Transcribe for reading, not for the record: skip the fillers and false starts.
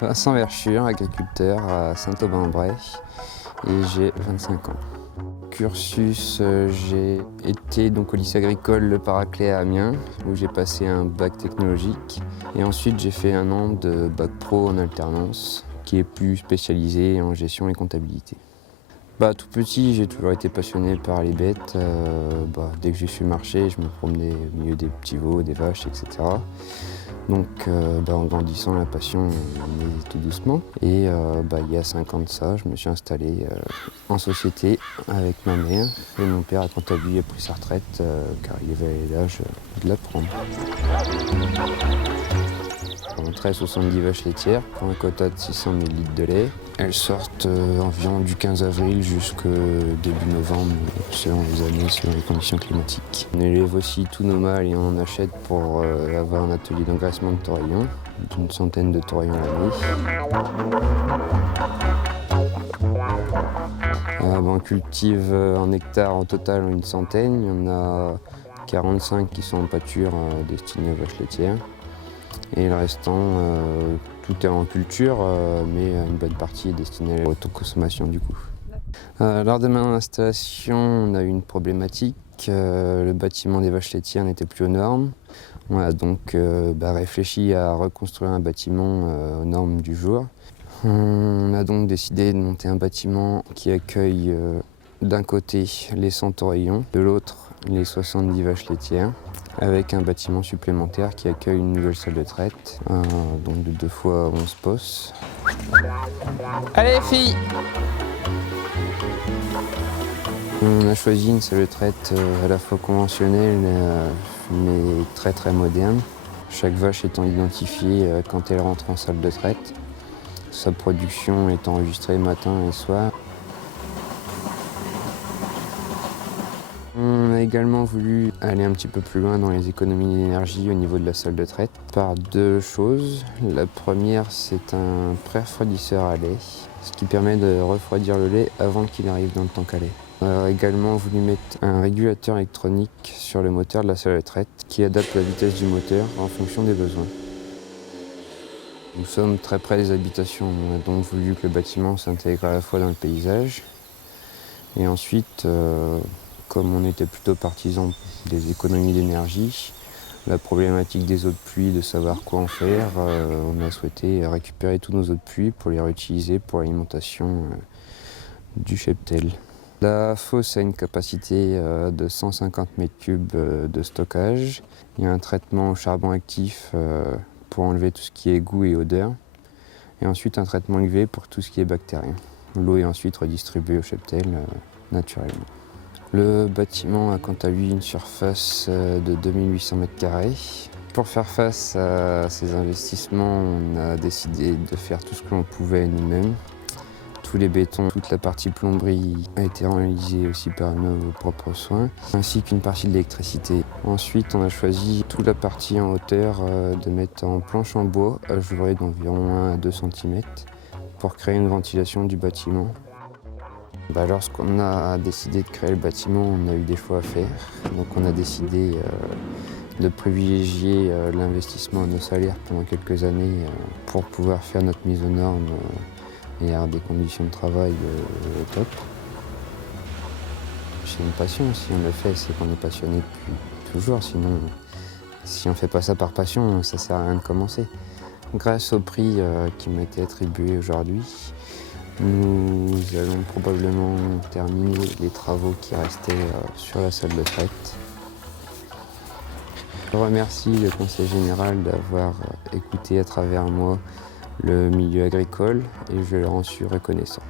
Vincent Verschure, agriculteur à Saint-Aubin-en-Bray et j'ai 25 ans. Cursus, j'ai été donc au lycée agricole Le Paraclet à Amiens où j'ai passé un bac technologique et ensuite j'ai fait un an de bac pro en alternance qui est plus spécialisé en gestion et comptabilité. Tout petit, j'ai toujours été passionné par les bêtes. Dès que j'ai su marcher, je me promenais au milieu des petits veaux, des vaches, etc. Donc en grandissant, la passion est née tout doucement. Et il y a 5 ans de ça, je me suis installé en société avec ma mère. Et mon père, quant à lui, a pris sa retraite car il avait l'âge de la prendre. On traite 70 vaches laitières pour un quota de 600 000 litres de lait. Elles sortent environ du 15 avril jusqu'au début novembre, selon les années, selon les conditions climatiques. On élève aussi tous nos mâles et on en achète pour avoir un atelier d'engraissement de taurillons, d'une centaine de taurillons à l'année. On cultive en hectares au total une centaine. Il y en a 45 qui sont en pâture destinées aux vaches laitières. Et le restant, tout est en culture, mais une bonne partie est destinée à l'autoconsommation du coup. Lors de mon installation, on a eu une problématique. Le bâtiment des vaches laitières n'était plus aux normes. On a donc réfléchi à reconstruire un bâtiment aux normes du jour. On a donc décidé de monter un bâtiment qui accueille d'un côté les 100 taurillons, de l'autre les 70 vaches laitières, avec un bâtiment supplémentaire qui accueille une nouvelle salle de traite, donc de 2 fois 11 postes. Allez les filles! On a choisi une salle de traite à la fois conventionnelle mais très très moderne. Chaque vache étant identifiée quand elle rentre en salle de traite. Sa production est enregistrée matin et soir. On a également voulu aller un petit peu plus loin dans les économies d'énergie au niveau de la salle de traite par 2 choses. La première, c'est un pré-refroidisseur à lait, ce qui permet de refroidir le lait avant qu'il arrive dans le tank à lait. On a également voulu mettre un régulateur électronique sur le moteur de la salle de traite qui adapte la vitesse du moteur en fonction des besoins. Nous sommes très près des habitations, on a donc voulu que le bâtiment s'intègre à la fois dans le paysage et ensuite, comme on était plutôt partisans des économies d'énergie, la problématique des eaux de pluie, de savoir quoi en faire, on a souhaité récupérer tous nos eaux de pluie pour les réutiliser pour l'alimentation du cheptel. La fosse a une capacité de 150 m3 de stockage. Il y a un traitement au charbon actif pour enlever tout ce qui est goût et odeur. Et ensuite un traitement UV pour tout ce qui est bactérien. L'eau est ensuite redistribuée au cheptel naturellement. Le bâtiment a quant à lui une surface de 2800 m². Pour faire face à ces investissements, on a décidé de faire tout ce que l'on pouvait nous-mêmes. Tous les bétons, toute la partie plomberie a été réalisée aussi par nos propres soins, ainsi qu'une partie de l'électricité. Ensuite, on a choisi toute la partie en hauteur de mettre en planche en bois, ajourée d'environ 1 à 2 cm, pour créer une ventilation du bâtiment. Lorsqu'on a décidé de créer le bâtiment, on a eu des choix à faire. Donc on a décidé de privilégier l'investissement à nos salaires pendant quelques années pour pouvoir faire notre mise aux normes et avoir des conditions de travail au top. C'est une passion, si on le fait, c'est qu'on est passionné depuis toujours. Sinon, si on ne fait pas ça par passion, ça ne sert à rien de commencer. Grâce au prix qui m'a été attribué aujourd'hui, nous allons probablement terminer les travaux qui restaient sur la salle de traite. Je remercie le conseil général d'avoir écouté à travers moi le milieu agricole et je leur en suis reconnaissant.